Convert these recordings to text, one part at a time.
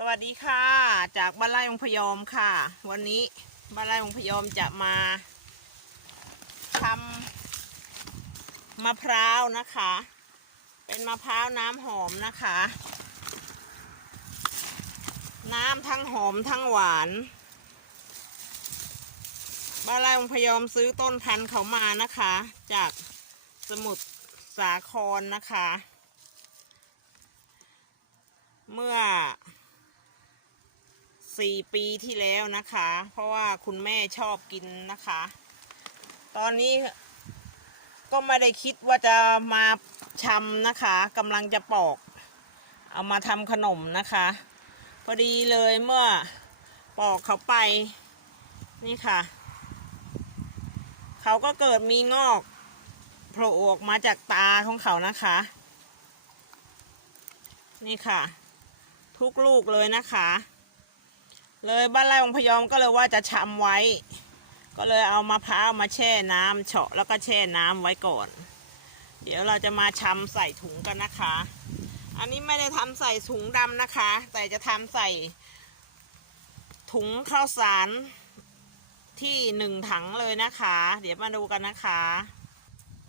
สวัสดีค่ะ จากบ้านไร่องพยอมค่ะ วันนี้บ้านไร่องพยอมจะมาทำมะพร้าวนะคะ เป็นมะพร้าวน้ำหอมนะคะ น้ำทั้งหอมทั้งหวานบ้านไร่องพยอมซื้อต้นพันธุ์เขามานะคะ จากสมุทรสาครนะคะ เมื่อ สี่ปีที่แล้วนะคะ เพราะว่าคุณแม่ชอบกินนะคะ ตอนนี้ก็ไม่ได้คิดว่าจะมาชำนะคะกำลังจะปอก เอามาทำขนมนะคะ พอดีเลยเมื่อปอกเขาไปนี่ค่ะ เขาก็เกิดมีงอกโผล่ออกมาจากตาของเขานะคะ นี่ค่ะ ทุกลูกเลยนะคะ เลยบ้านไร่องพยอมก็เลยว่าจะชำไว้ ก็เลยเอามะพร้าวมาแช่น้ำเฉาะแล้วก็แช่น้ำไว้ก่อน เดี๋ยวเราจะมาชำใส่ถุงกันนะคะ อันนี้ไม่ได้ทำใส่ถุงดำนะคะ แต่จะทำใส่ ถุงข้าวสารที่หนึ่งถังเลยนะคะ เดี๋ยวมาดูกันนะคะ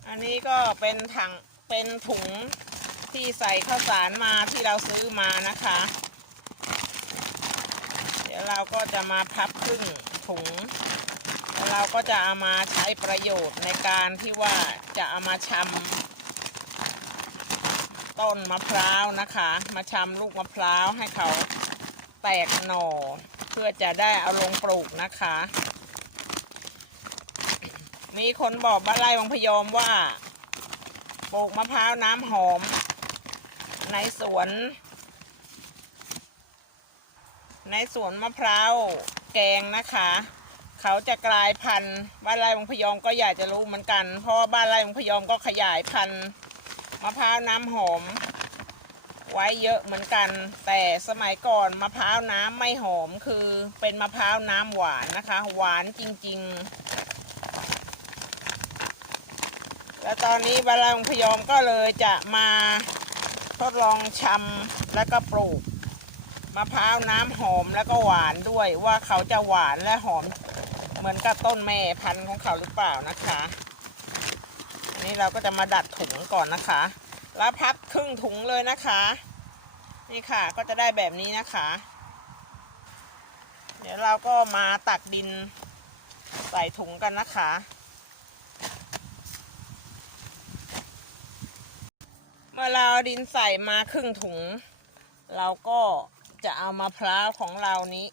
อันนี้ก็เป็นถังเป็นถุงที่ใส่ข้าวสารมาที่เราซื้อมานะคะ เดี๋ยวเราก็จะมาพับครึ่งถุง แล้วเราก็จะเอามาใช้ประโยชน์ในการที่ว่าจะเอามาชำต้นมะพร้าวนะคะ มาชำลูกมะพร้าวให้เขาแตกหน่อ เพื่อจะได้เอาลงปลูกนะคะ มีคนบอกบ้านไร่วังพยอมว่าปลูกมะพร้าวน้ำหอมในสวน ในสวนมะพร้าวแกงนะคะ เขาจะกลายพันธุ์บ้านไร่บางพยอมก็อยากจะรู้เหมือนกัน เพราะว่าบ้านไร่บางพยอมก็ขยายพันธุ์มะพร้าวน้ำหอม ไว้เยอะเหมือนกัน แต่สมัยก่อนมะพร้าวน้ำไม่หอมคือเป็นมะพร้าวน้ำหวานนะคะ หวานจริง ๆ แล้วตอนนี้บ้านไร่บางพยอมก็เลยจะมาทดลองชำแล้วก็ปลูก มะพร้าวน้ำหอมแล้วก็หวานด้วยว่าเขาจะหวานและหอม เหมือนกับต้นแม่พันธุ์ของเขาหรือเปล่านะคะ อันนี้เราก็จะมาดัดถุงก่อนนะคะ แล้วพับครึ่งถุงเลยนะคะ นี่ค่ะก็จะได้แบบนี้นะคะ เดี๋ยวเราก็มาตักดินใส่ถุงกันนะคะเมื่อเราเอาดินใส่มาครึ่งถุง เราก็ จะเอามะพร้าวของเรานี้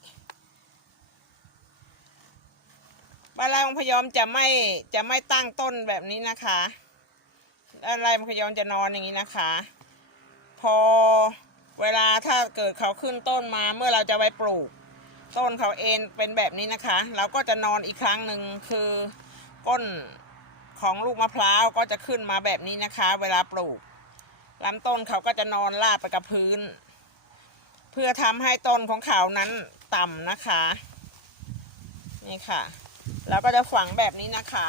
บ้านไร่ของพยอมจะไม่จะไม่ตั้งต้นแบบนี้นะคะด้านไร่ของพยอมจะนอนอย่างนี้นะคะ พอเวลาถ้าเกิดเขาขึ้นต้นมาเมื่อเราจะไปปลูก ต้นเขาเอ็นเป็นแบบนี้นะคะ เราก็จะนอนอีกครั้งหนึ่งคือก้นของลูกมะพร้าวก็จะขึ้นมาแบบนี้นะคะ เวลาปลูกลำต้นเขาก็จะนอนราบไปกับพื้น พื่อทำให้ต้นของเขานั้นต่ำนะคะ นี่ค่ะ แล้วก็จะฝังแบบนี้นะคะ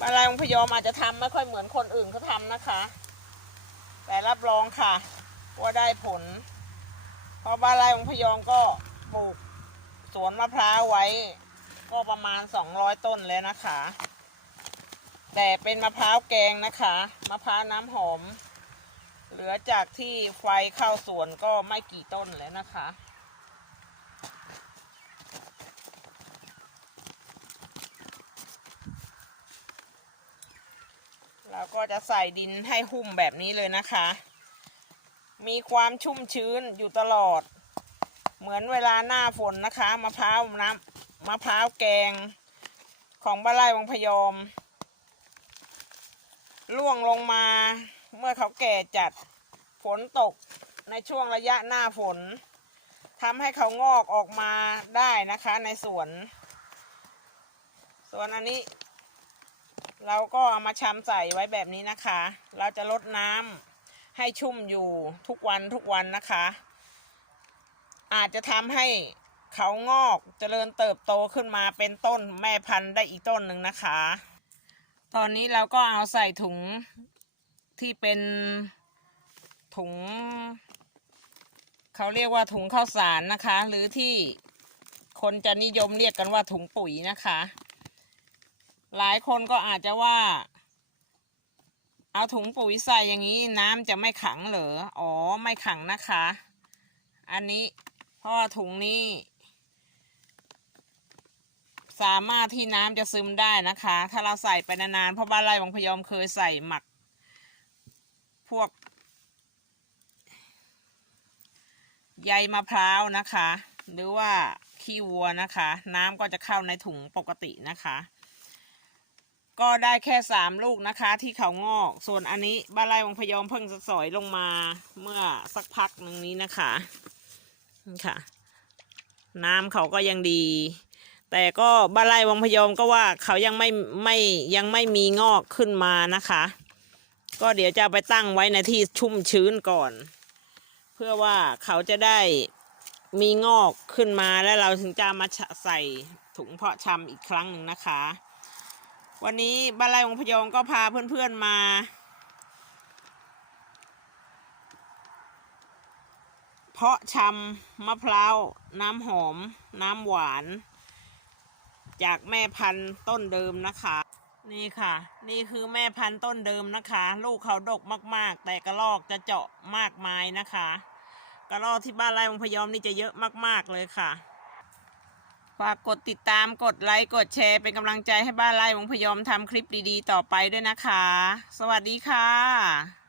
บานไลองพยอมอาจจะทำไม่ค่อยเหมือนคนอื่นเขาทำนะคะ แต่รับรองค่ะว่าได้ผล เพราะบ้านไร่องพยอมก็ปลูกสวนมะพร้าวไว้ ก็ประมาณสองร้อยต้นเลยนะคะ แต่เป็นมะพร้าวแกงนะคะ มะพร้าวน้ำหอม เหลือจากที่ไฟเข้าสวนก็ไม่กี่ต้นแล้วนะคะ เราก็จะใส่ดินให้หุ้มแบบนี้เลยนะคะ มีความชุ่มชื้นอยู่ตลอด เหมือนเวลาหน้าฝนนะคะมะพร้าวน้ำมะพร้าวแกงของบ้านไร่วังพยอมร่วงลงมา เมื่อเขาแก่จัดฝนตกในช่วงระยะหน้าฝนทำให้เขางอกออกมาได้นะคะในสวน ส่วนอันนี้ เราก็เอามาชำใส่ไว้แบบนี้นะคะ เราจะลดน้ำให้ชุ่มอยู่ทุกวันทุกวันนะคะ อาจจะทำให้เขางอกเจริญเติบโตขึ้นมาเป็นต้นแม่พันธุ์ได้อีกต้นหนึ่งนะคะ ตอนนี้เราก็เอาใส่ถุง ที่เป็นถุง เขาเรียกว่าถุงข้าวสารนะคะ หรือที่คนจะนิยมเรียกกันว่าถุงปุ๋ยนะคะ หลายคนก็อาจจะว่า เอาถุงปุ๋ยใส่อย่างนี้น้ำจะไม่ขังเหรออ๋อไม่ขังนะคะ อันนี้เพราะว่าถุงนี้ สามารถที่น้ำจะซึมได้นะคะ ถ้าเราใส่ไปนานๆเพราะบ้านไร่วังพยอมเคยใส่หมัก พวก ใยมะพร้าวนะคะ หรือว่าขี้วัวนะคะ น้ำก็จะเข้าในถุงปกตินะคะ ก็ได้แค่สามลูกนะคะที่เขางอก ส่วนอันนี้บ้าไร่วงพยอมเพิ่งจะสอยลงมาเมื่อสักพักหนึ่งนี้นะคะนี่ค่ะ น้ำเขาก็ยังดี แต่ก็บ้าไร่วงพยอมก็ว่าเขายังไม่ไม่ยังไม่มีงอกขึ้นมานะคะ ก็เดี๋ยวจะไปตั้งไว้ในที่ชุ่มชื้นก่อน เพื่อว่าเขาจะได้มีงอกขึ้นมาแล้วเราถึงจะมาใส่ถุงเพาะชำอีกครั้งหนึ่งนะคะ วันนี้บ้านไร่วงพยองก็พาเพื่อนๆมา เพาะชำมะพร้าวน้ำหอม น้ำหวาน จากแม่พันธุ์ต้นเดิมนะคะ นี่ค่ะ นี่คือแม่พันธุ์ต้นเดิมนะคะ ลูกเขาดกมากๆ แต่กระรอกจะเจาะมากมายนะคะ กระรอกที่บ้านไร่วงพยอมนี่จะเยอะมากๆเลยค่ะฝากกดติดตามกดไลค์กดแชร์เป็นกำลังใจให้บ้านไร่วงพยอมทำคลิปดีๆ ต่อไปด้วยนะคะ สวัสดีค่ะ